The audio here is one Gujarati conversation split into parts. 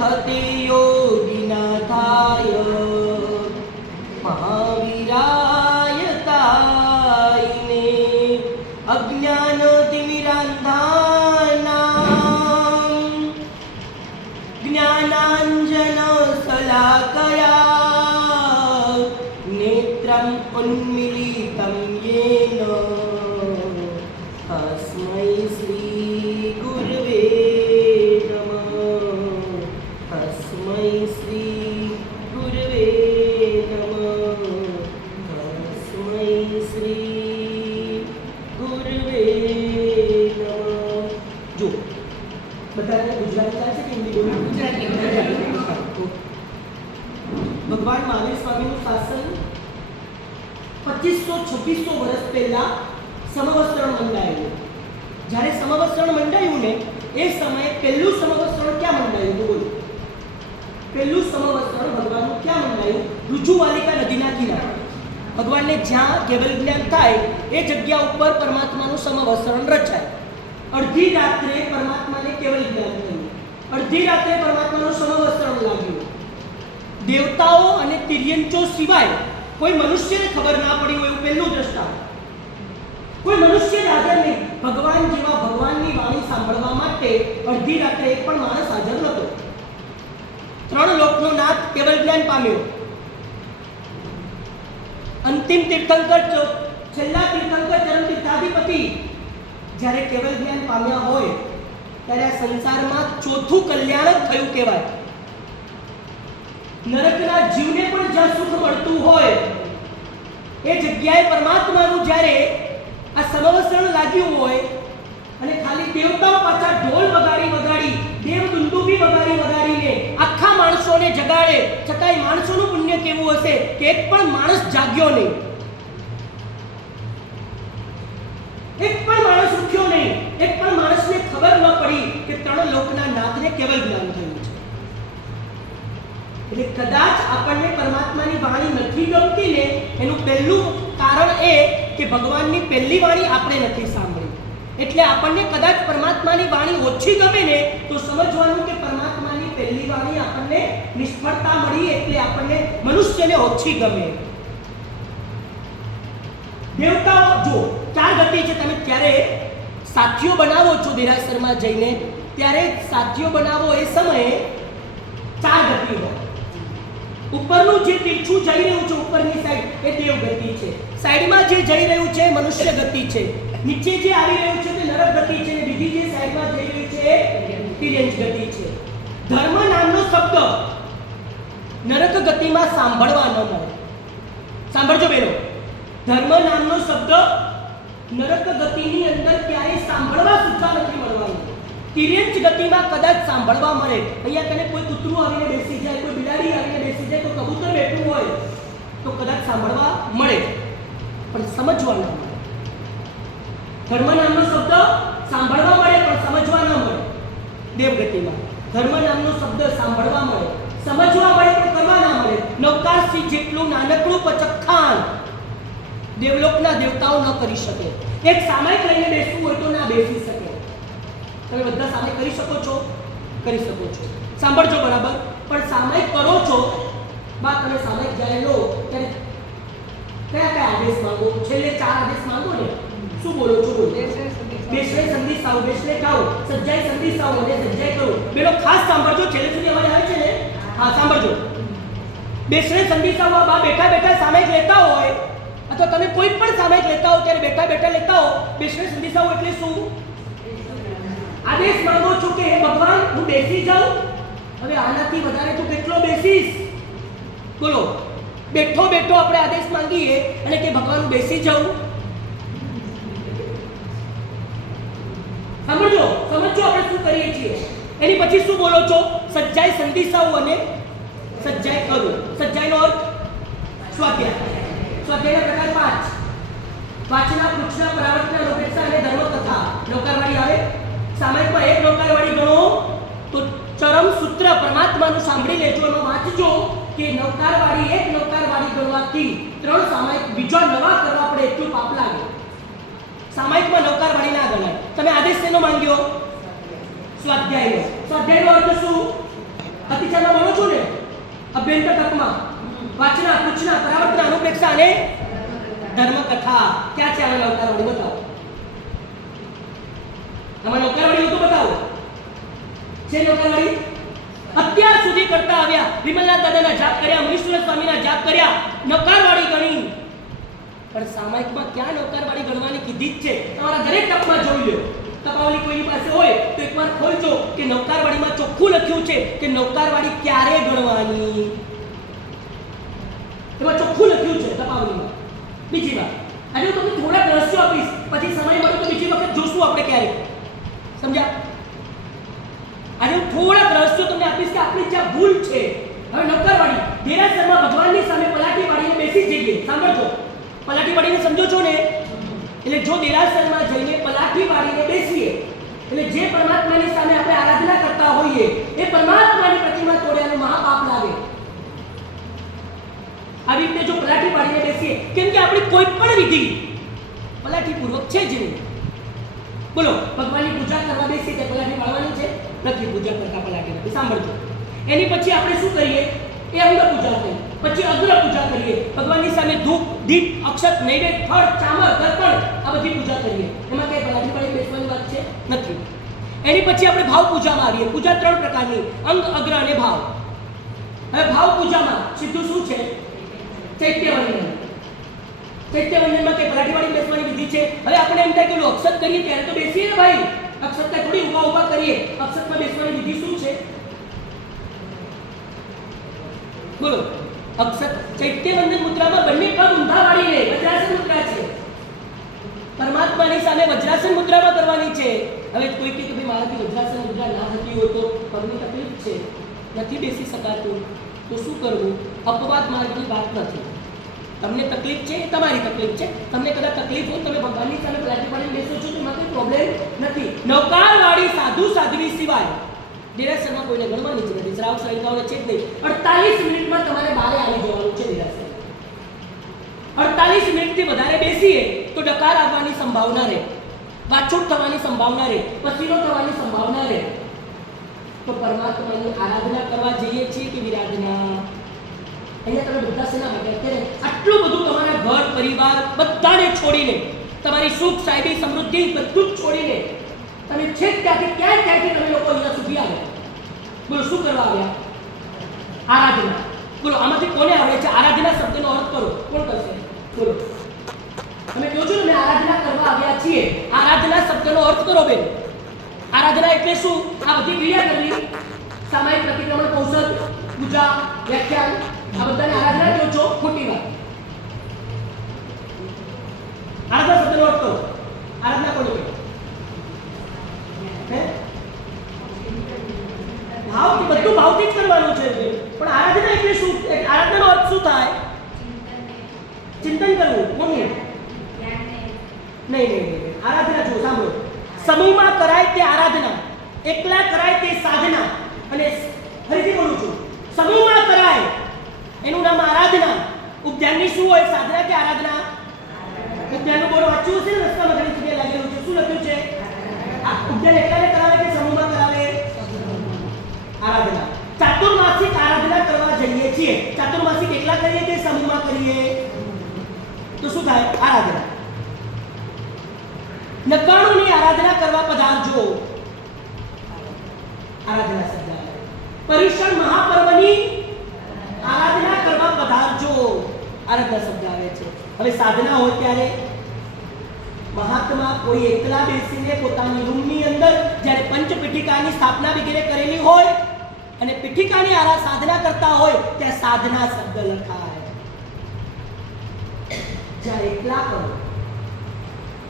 अर्हते योगिनाथाय महावीराय तायिने अज्ञानतिमिरान्धानां ज्ञानाञ्जनशलाकया नेत्रम् उन्मीलितं येन तस्मै श्रीगुरवे नमः। तस्मै श्रीगुरवे नमः। तस्मै श्रीगुरवे नमः। जो बताया गुजराती का है कि हिंदी बोलना? गुजराती। भगवान महावीर स्वामीનું શાસન 2500-2600 વર્ષ પહેલા સમવસ્ત્રણ મંડાયું। જ્યારે સમવસ્ત્રણ મંડાયું ને એ સમયે પહેલું સમવસ્ત્રણ ક્યાં મંડાયું? બોલો, પહેલું સમવસ્ત્રણ ભગવાનનું ક્યાં મંડાયું? ઋજુવાલિકા નદીના કિનારે। ભગવાનને જ્યાં કેવલ જ્ઞાન થાય એ જગ્યા ઉપર પરમાત્માનું સમવસ્ત્રણ રચાય। અડધી રાત્રે પરમાત્માને કેવલ જ્ઞાન થયું, અડધી રાત્રે પરમાત્માનું સમવસ્ત્રણ લાગ્યું। દેવતાઓ અને તિર્યંચો સિવાય કોઈ મનુષ્યને ખબર ના પડી હોય એવું પહેલું દ્રષ્ટાંત। કોઈ મનુષ્ય હાજર નહીં। ભગવાન જેવા ભગવાનની વાણી સાંભળવા માટે અડધી રાત્રે એક પણ માણસ હાજર નહોતો। ત્રણ લોકનો નાથ કેવલ જ્ઞાન પામ્યો। અંતિમ તીર્થંકર છેલ્લા તીર્થંકર ચરણ તીર્થાધિપતિ જ્યારે કેવલ જ્ઞાન પામ્યા હોય ત્યારે આ સંસારમાં ચોથું કલ્યાણ જ થયું કહેવાય। નરકના જીવને પણ જ્યાં સુખ મળતું હોય એ જગ્યાએ પરમાત્માનું જ્યારે આ સમવસ્ત્રણ લાગ્યું હોય અને ખાલી દેવતાઓ પાછા ઢોલ વગાડી વગાડી દેવ દુંદુભી વગાડી વગાડીને આખા માણસોને જગાડે, છતાંય માણસોનું પુણ્ય કેવું હશે કે એક પણ માણસ જાગ્યો નહીં, એક પણ માણસ ઉઠ્યો નહીં, એક પણ માણસને ખબર ન પડી કે ત્રણ લોકના નાથને કેવલ જ્ઞાન થયું છે। એટલે કદાચ આપણને પરમાત્માની વાણી નથી ગમતી ને એનું પહેલું કારણ એ કે ભગવાનની પહેલી વાણી આપણે નથી સાંભળી। એટલે આપણને કદાચ પરમાત્માની વાણી ઓછી ગમે ને તો સમજવાનું કે પરમાત્માની પહેલી વાણી આપણને નિષ્ફળતા મળી એટલે આપણને મનુષ્યને ઓછી ગમે। દેવતાઓ જો ચાર ગતિ છે। તમે ત્યારે સાથીઓ બનાવો છો દેરાસરમાં જઈને, ત્યારે સાથીઓ બનાવો એ સમયે ચાર ગતિ હોય। ઉપરનું જે તીરછું જઈ રહ્યું છે ઉપરની સાઈડ એ દેવ ગતિ છે, સાઈડમાં જે જઈ રહ્યું છે મનુષ્ય ગતિ છે, નીચે જે આવી રહ્યું છે તે નરક ગતિ છે અને બીજી જે સાઈડમાં જઈ રહ્યું છે તિર્યંચ ગતિ છે। ધર્મ નામનો શબ્દ નરક ગતિમાં સાંભળવા ન મળે। સાંભળજો બેનો, ધર્મ નામનો શબ્દ નરક ગતિની અંદર ક્યારેય સાંભળવા સુદ્ધા નથી મળવાનો। તિર્યંચ ગતિમાં કદાચ સાંભળવા મળે। અહીંયા કને કોઈ કૂતરું આવીને બેસી જાય, કોઈ બિલાડી આવીને બેસી જાય, કોઈ કબૂતર બેઠું હોય તો કદાચ સાંભળવા મળે પણ સમજવા ન મળે। ધર્મ નામનો શબ્દ સાંભળવા મળે પણ સમજવા ન મળે દેવગતિમાં। ધર્મ નામનો શબ્દ સાંભળવા મળે, સમજવા મળે પણ કરવા ના મળે। નવકારસિંહ જેટલું નાનકડું પચખાન દેવલોકના દેવતાઓ ન કરી શકે। એક સામાયિક લઈને બેસવું હોય તો ના બેસી શકે। તમે બધા સામાયિક કરી શકો છો? કરી શકો છો। સાંભળજો બરાબર, પણ સામાયિક કરો છો બા તમે સામાયિક જ્યારે લો ત્યારે કયા કયા આદેશ માંગો? છેલ્લે ચાર આદેશ માંગો ને, શું બોલો છો? બોલો, બેસરે સંદેશ આવો, બેસરે ખાઓ, સજ્જાય સંદેશ આવો અને સજ્જાય કરો। બેલો ખાસ સાંભળજો, છેલ્લે સુધી અવાજ આવે છે ને? હા સાંભળજો। બેસરે સંદેશ આવો બા બેઠા બેઠા સામાયિક લેતા હોય અથવા તમે કોઈ પણ સામાયિક લેતા હો ત્યારે બેઠા બેઠા લેતા હો। બેસરે સંદેશ આવો એટલે શું? આદેશ માંગો છો કે હે ભગવાન હું બેસી જાઉં, હવે આનાથી વધારે તું કેટલો બેસીશ? બોલો, બેઠો બેઠો આપણે આદેશ માંગીએ અને કે ભગવાન હું બેસી જાઉં। સમજો સમજો આપણે શું કરીએ છીએ। એની પછી શું બોલો છો? સજ્જાય સંદેશાઓ અને સજ્જાય કરો। સજ્જાયનો અર્થ સ્વાધ્યાય। સ્વાધ્યાયના પ્રકાર 5: વાચના, પૃચ્છના, પરાવર્તના, લોકેક્ષા અને ધર્મકથા। નૌકારવાળી આવે। સામાયિકમાં એક નૌકારવાળી ગણો તો ચરમ સૂત્ર પરમાત્માનું સાંભળી લેજો, એમાં વાંચજો કે નૌકારવાળી એક નૌકારવાળી ગણવાથી ત્રણ સામાયિક બીજા નવા કરવા પડે એટલું પાપ લાગે। સામાયિકમાં નૌકારવાળી ના ગણાય। તમે આદેશ શેનો માંગ્યો? સ્વાધ્યાયનો। સ્વાધ્યાયનો અર્થ શું? અતિચારમાં ભણો છો ને, અભ્યંતર તત્વમાં વાચના, પૂછના, પરાવર્તના, અનુપ્રેક્ષા અને ધર્મકથા. ક્યાં છે આમાં નૌકારવાળી? બતાવો. આમાં નૌકારવાળી તો બતાવો. છે નૌકારવાળી? અત્યાર સુધી કરતા આવ્યા. વિમલનાથ દાદાના જાપ કર્યા, મુનીશ્વર સ્વામીના જાપ કર્યા, નૌકારવાળી ગણી. પણ સામાયિકમાં ક્યાં નૌકારવાળી ગણવાની કીધી જ છે? તમારા દરેક તપમાં જોઈ લો. તપાવલી કોઈની પાસે હોય તો એકવાર ખોલજો કે નૌકારવાળીમાં ચોખ્ખું લખ્યું છે કે નૌકારવાળી ક્યારે ગણવાની. એમાં ચોખ્ખું લખ્યું છે તપાવલીમાં. બીજી વાત, આજે હું તમને થોડા દ્રશ્યો આપીશ, પછી સમય મળે તો બીજી વખત જોશું આપણે ક્યારે. સમજ્યા? આજે હું થોડા દ્રશ્યો તમને આપીશ કે આપણી જ્યાં ભૂલ છે. હવે નૌકારવાળી દેરાસરમાં ભગવાનની સામે પલાટી વાળીને બેસી જઈએ. સાંભળજો, પલાટી વાળીને સમજો છો ને? એટલે જો દેરાસરમાં જઈને પલાઠી વાળીને બેસીએ એટલે જે પરમાત્માની સામે આપણે આરાધના કરતા હોઈએ એ પરમાત્માની પ્રતિમા તોડ્યાનો મહાપાપ લાગે. આવી રીતે જો પલાઠી વાળીને બેસીએ, કેમ કે આપણી કોઈ પણ વિધિ પલાઠી પૂર્વક છે જ નહીં. બોલો, ભગવાનની પૂજા કરવા બેસીએ તે પલાઠી વાળવાની છે? નથી. પૂજા કરતા પલાઠી નથી. સાંભળજો, એની પછી આપણે શું કરીએ? એ અંગ પૂજા કરીએ, પછી અગ્ર પૂજા કરીએ, ભગવાનની સામે ધૂપ, દીપ, અક્ષત, નૈવેદ્ય, ફળ, ચામર, દર્પણ આ બધી પૂજા કરીએ. એમાં કઈ પલાઠી વાળી બેસવાની વાત છે? નથી. એની પછી આપણે ભાવ પૂજામાં આવીએ. પૂજા 3 પ્રકારની: અંગ, અગ્ર અને ભાવ. હવે ભાવ પૂજામાં સીધું શું છે? ચૈત્યવંદન. ચૈત્યવંદનમાં કઈ પલાઠી વાળી બેસવાની વિધિ છે? હવે આપણે એમ થાય કે અક્ષત કરીએ ત્યારે તો બેસીએ ને ભાઈ, અક્ષત થોડી ઊભા કરીએ. અક્ષતમાં બેસવાની વિધિ શું છે? બોલો. અક્ષત ચૈત્યવંદન મુદ્રામાં બંને પગ ઊંધા વાળીને વજ્રાસન મુદ્રા છે. પરમાત્માની સામે વજ્રાસન મુદ્રામાં કરવાની છે. હવે કોઈ કે ભાઈ મારાથી વજ્રાસન મુદ્રા ના થતી હોય તો પગની તકલીફ છે, નથી બેસી શકાતું, તો શું કરવું? અપવાદ માર્ગની વાત નથી. તમને તકલીફ છે, એ તમારી તકલીફ છે. તમને કદાચ તકલીફ હોય, તમે ભગવાનની સામે પલાઠી વાળીને બેસો છો તો એમાં કોઈ પ્રોબ્લેમ નથી. નૌકારવાળી સાધુ સાધ્વી સિવાય દેરાસરમાં કોઈને ગણવાની જ નથી. શ્રાવ સરિતાઓને છે જ નહીં. 48 મિનિટમાં તમારે બહાર આવી જવાનું છે દેરાસર. 48 મિનિટથી વધારે બેસીએ તો ડકાર આવવાની સંભાવના રહે, વાછૂટ થવાની સંભાવના રહે, પસીનો થવાની સંભાવના રહે. તો પરમાત્માની આરાધના કરવા જઈએ છીએ કે વિરાધના? અહીંયા તમે બધા શેના માટે? અત્યારે આટલું બધું તમારા ઘર પરિવાર બધાને છોડીને, તમારી સુખ, સાહેબી, સમૃદ્ધિ બધું જ છોડીને તમે છેક ક્યાંથી તમે લોકો અહીંયા સુધી આવ્યા. બોલો, શું કરવા આવ્યા? આરાધના. બોલો, આમાંથી કોને આવડે છે? આરાધના શબ્દનો અર્થ કરો. કોણ કરશે? બોલો. તમે કહો છો ને અમે આરાધના કરવા આવ્યા છીએ. આરાધના શબ્દનો અર્થ કરો બેન. આરાધના એટલે શું? આ બધી ક્રિયા કરવી, સામાયિક પ્રતિક્રમણ, કૌશલ, પૂજા, વ્યાખ્યાન, આ બધાને આરાધના કહો છો? ખોટી વાત. આરાધના શબ્દનો અર્થ કરો. આરાધના કોને કહે? ભાવથી, બધું ભાવથી જ કરવાનું છે. પણ આરાધના એટલે શું? આરાધનાનો અર્થ શું થાય? ચિંતન કરવું. કોનું? નહીં. આરાધના જો સાંભળો, સમૂહમાં કરાય તે આરાધના, એકલા કરાય તે સાધના. અને ફરીથી બોલું છું, સમૂહમાં કરાય એનું નામ આરાધના. ઉપધ્યાનની શું હોય? સાધના કે આરાધના? ઉપધ્યાનનું બોર્ડ વાંચ્યું હશે ને, રસ્તામાં ઘણી જગ્યાએ લાગેલું છે. શું લખ્યું છે? ઉપધ્યાન એકલાને કરાવે કે સમૂહમાં કરાવે? આરાધના. ચાતુર્માસિક આરાધના કરવા જઈએ છીએ. ચાતુર્માસિક એકલા કરીએ કે સમૂહમાં કરીએ? તો શું થાય? આરાધના. નકાણોની આરાધના કરવા પધારજો. આરાધના શબ્દ આવે. પર્યુષણ મહાપર્વની આરાધના કરવા પધારજો. આરાધના શબ્દ આવે છે. હવે સાધના હોય ત્યારે મહાત્મા કોઈ એકલા બેસીને પોતાની રૂમની અંદર જ્યારે પંચપીઠિકાની સ્થાપના વગેરે કરેલી હોય અને પીઠિકાની સાધના કરતા હોય ત્યાં સાધના શબ્દ લખાય. જ્યારે એકલા કરો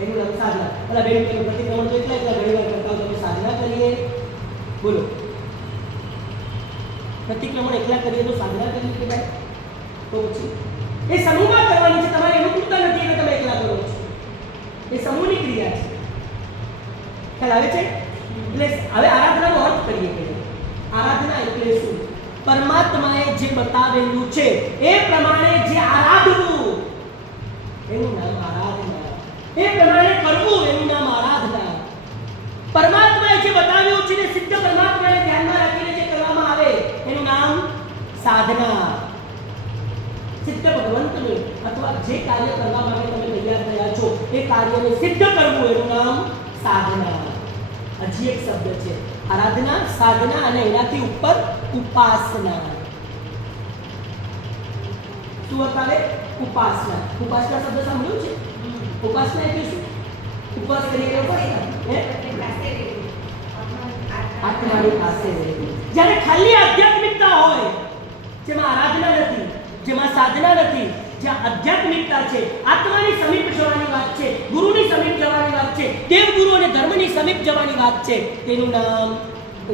એનું નામ સાધના. ભલા બેન પ્રતિક્રમણ તો એકલા ઘણી વાર કરતા હોય, તમે સાધના કરીએ. બોલો, પ્રતિક્રમણ એકલા કરીએ તો સાધના કરીએ કે ભાઈ? તો પછી એ સમૂહમાં કરવાની છે. તમારી અનુકૂળતા નથી એટલે તમે એકલા કરો છો. એ સમૂહની ક્રિયા છે. ખ્યાલ આવે છે? એટલે હવે આરાધનાનો અર્થ કરીએ કે આરાધના એટલે શું? પરમાત્માએ જે બતાવેલું છે એ પ્રમાણે જે આરાધવું એનું નામ આરાધના. એ પ્રમાણે કરવું એનું નામ આરાધના. પરમાત્માએ જે બતાવ્યું છે ને સિદ્ધ પરમાત્માને ધ્યાનમાં રાખીને જે કરવામાં આવે શબ્દ છે. આરાધના, સાધના અને એનાથી ઉપર ઉપાસના. શું અર્થ આવે? ઉપાસના. ઉપાસના શબ્દ સાંભળ્યું છે? ઉપાસના એટલે શું? ઉપવાસ કરીને ઉપાસના હે આત્માની પાસે રહેવું. જ્યારે ખાલી આધ્યાત્મિકતા હોય, જેમાં આરાધના નથી, જેમાં સાધના નથી, જ્યાં આધ્યાત્મિકતા છે, આત્માની સમીપ જવાની વાત છે, ગુરુની સમીપ જવાની વાત છે, દેવગુરુ અને ધર્મની સમીપ જવાની વાત છે, તેનું નામ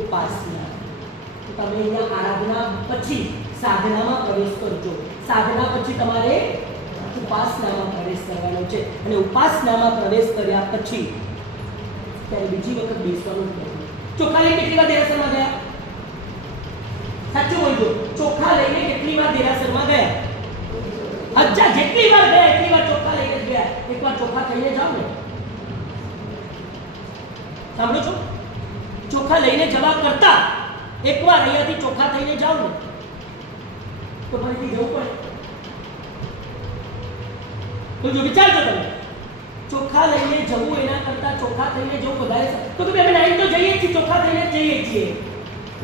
ઉપાસના. તો તમે અહીંયા આરાધના પછી સાધનામાં પ્રવેશ કરજો. સાધના પછી તમારે ઉપાસનામાં પ્રવેશ કરવાનો છે અને ઉપાસનામાં પ્રવેશ કર્યા પછી ત્યારે બીજી વખત બેસવાનું નથી. ચોખા લઈને કેટલી વાર દેરાસરમાં ગયા? સાચું બોલજો. ચોખા લઈને કેટલી વાર દેરાસરમાં ગયા? હજાર જેટલી વાર ગયા એટલી વાર ચોખા લઈને જ ગયા. એકવાર ચોખા ખાઈને જાઓ ને. સાંભળો છો? ચોખા લઈને જવા કરતા એકવાર અહીંયાથી ચોખા થઈને જાઓ ને તો ફરીથી જવું પડે. તો જો વિચારજો તમે, ચોખા લઈને જવું એના કરતા ચોખા થઈને જવું વધારે. તો કે અમે નાઈન તો જઈએ છીએ, ચોખા થઈને જ જઈએ છીએ.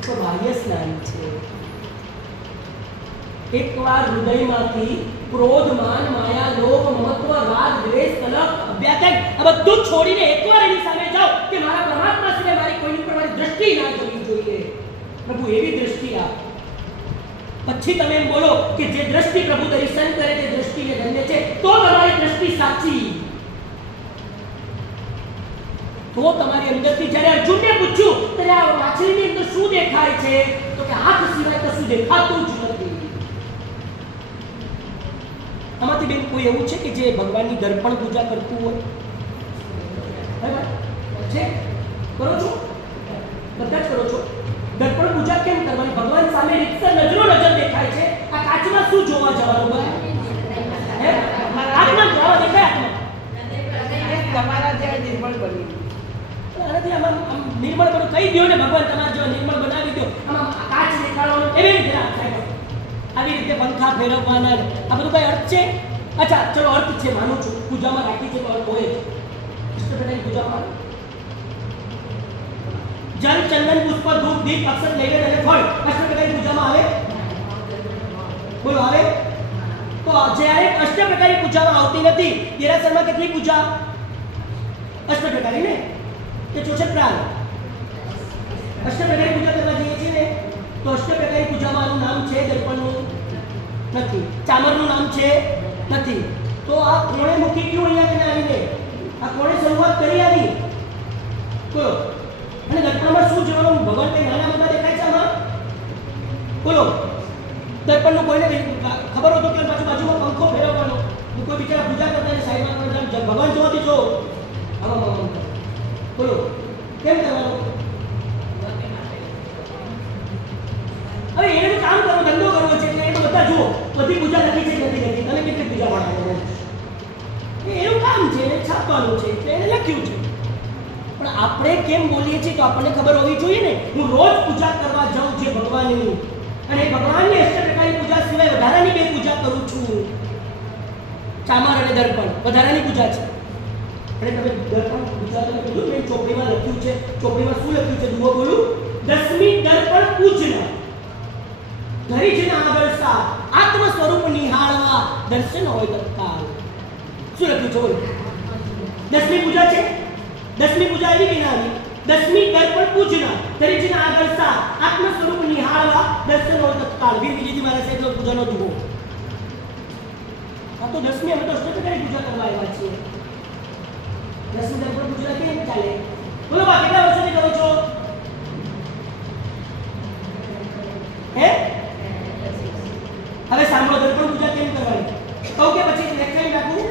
તો બાહ્ય સ્નાન છે. એકવાર હૃદયમાંથી ક્રોધ, માન, માયા, લોભ, મમત્વ, રાગ, દ્વેષ, કલહ, અભ્યાસ આ બધું છોડીને એકવાર એની સામે જાઓ કે મારા પરમાત્મા સિવાય મારી કોઈ ઉપર મારી દ્રષ્ટિ ના જવી જોઈએ. પ્રભુ એવી દ્રષ્ટિ આપ. પછી તમે એમ બોલો કે જે દ્રષ્ટિ પ્રભુ દર્શન કરે તે દ્રષ્ટિને ધન્ય છે, તો તમારી દ્રષ્ટિ સાચી. તો તમારી અંદરથી જ્યારે અર્જુનને પૂછ્યું ત્યારે આ માછલીની અંદર શું દેખાય છે? તો કે આંખ સિવાય કશું દેખાતું જ નથી. આમાંથી બેન કોઈ એવું છે કે જે ભગવાનની દર્પણ પૂજા કરતું હોય? છે? કરો છો? બધા જ કરો છો. દર્પણ પૂજા કેમ કરવાની? ભગવાન સામે રીતસર નજરો નજર દેખાય છે. આ કાચમાં શું જોવા જવાનું? આત્મા જોવા દેખાય. આત્મા તમારા જેવા નિર્મળ બની. આનાથી આમ નિર્મળ બનો કહી દો ને ભગવાન તમારા જેવા નિર્મળ બનાવી દો. આમાં કાચ દેખાડવાનો એવી રીતે થાય. આવી રીતે પંખા ફેરવવાના આ બધું કઈ અર્થ છે? અચ્છા ચલો અર્થ છે, માનું છું. પૂજામાં રાખી છે તો અર્થ હોય. અષ્ટપ્રકારની પૂજામાં જલ, ચંદન, પુષ્પ, ધૂપ, દીપ, અક્ષત, નૈવેદ્ય અને ફળ અષ્ટપ્રકારની પૂજામાં આવે? બોલો આવે? તો જ્યારે અષ્ટપ્રકારની પૂજામાં આવતી નથી, દેરાસરમાં કેટલી પૂજા? અષ્ટપ્રકારી ને કે 64 પ્રાણ. અષ્ટપ્રકારી પૂજા કરવા જઈએ છીએ ને તો અષ્ટપ્રકારી પૂજામાં આનું નામ છે દર્પણનું નથી, ચામરનું નામ છે નથી. તો આ કોણે મૂકી ગયું અહીંયા કને આવીને? આ કોણે શરૂઆત કરી આવી? બોલો. અને દર્પણમાં શું જોવાનું? ભગવાન કઈ નાના મોટા દેખાય છે આમાં? બોલો. દર્પણનું કોઈને ખબર હતો કે બાજુમાં પંખો ફેરવવાનો, કોઈ બિચારા પૂજા કરતા હોય સાઈડમાં ભગવાન જોવાથી જો આમાં બોલો કેમ કરવાનું? હવે એનું કામ કરો, ધંધો કરવો છે એટલે એ બધા જુઓ બધી પૂજા લખી છે નથી લખી, તમે કેટલી પૂજા પાડો? એનું કામ છે, એને છાપવાનું છે એટલે એને લખ્યું છે. પણ આપણે કેમ બોલીએ છીએ તો આપણને ખબર હોવી જોઈએ ને. હું રોજ પૂજા કરવા જાઉં જે ભગવાનની, અને ભગવાનની અષ્ટપ્રકારની પૂજા સિવાય વધારાની બે પૂજા કરું છું. ચામર અને દર્પણ વધારાની પૂજા છે. અને તમે દર્પણ પૂજા તમે કીધું મેં ચોપડીમાં લખ્યું છે. ચોપડીમાં શું લખ્યું છે? જુઓ બોલું. 10મી દર્પણ પૂજના, ધરી છે આગળ સા, આત્મ સ્વરૂપ નિહાળવા, દર્શન હોય તત્કાલ. શું લખ્યું છે? બોલો. 10મી પૂજા છે. 10મી પૂજા એવી કે ના આવી? 10મી દર્પણ પૂજના, ધરી છે આગળ સા, આત્મ સ્વરૂપ નિહાળવા, દર્શન હોય તત્કાલ. વીર વિજયજી મહારાજ સાહેબ પૂજાનો જુઓ. આ તો 10મી અમે તો અષ્ટપ્રકારની પૂજા કરવા આવ્યા છીએ. 10મી દર્પણ પૂજા કેમ ચાલે? બોલો બા, કેટલા વર્ષોથી કરો છો? હે? હવે સાંભળો, દર્પણ પૂજા કેમ કરવાની? કહું કે પછી નેક્સ્ટ ટાઈમ રાખું?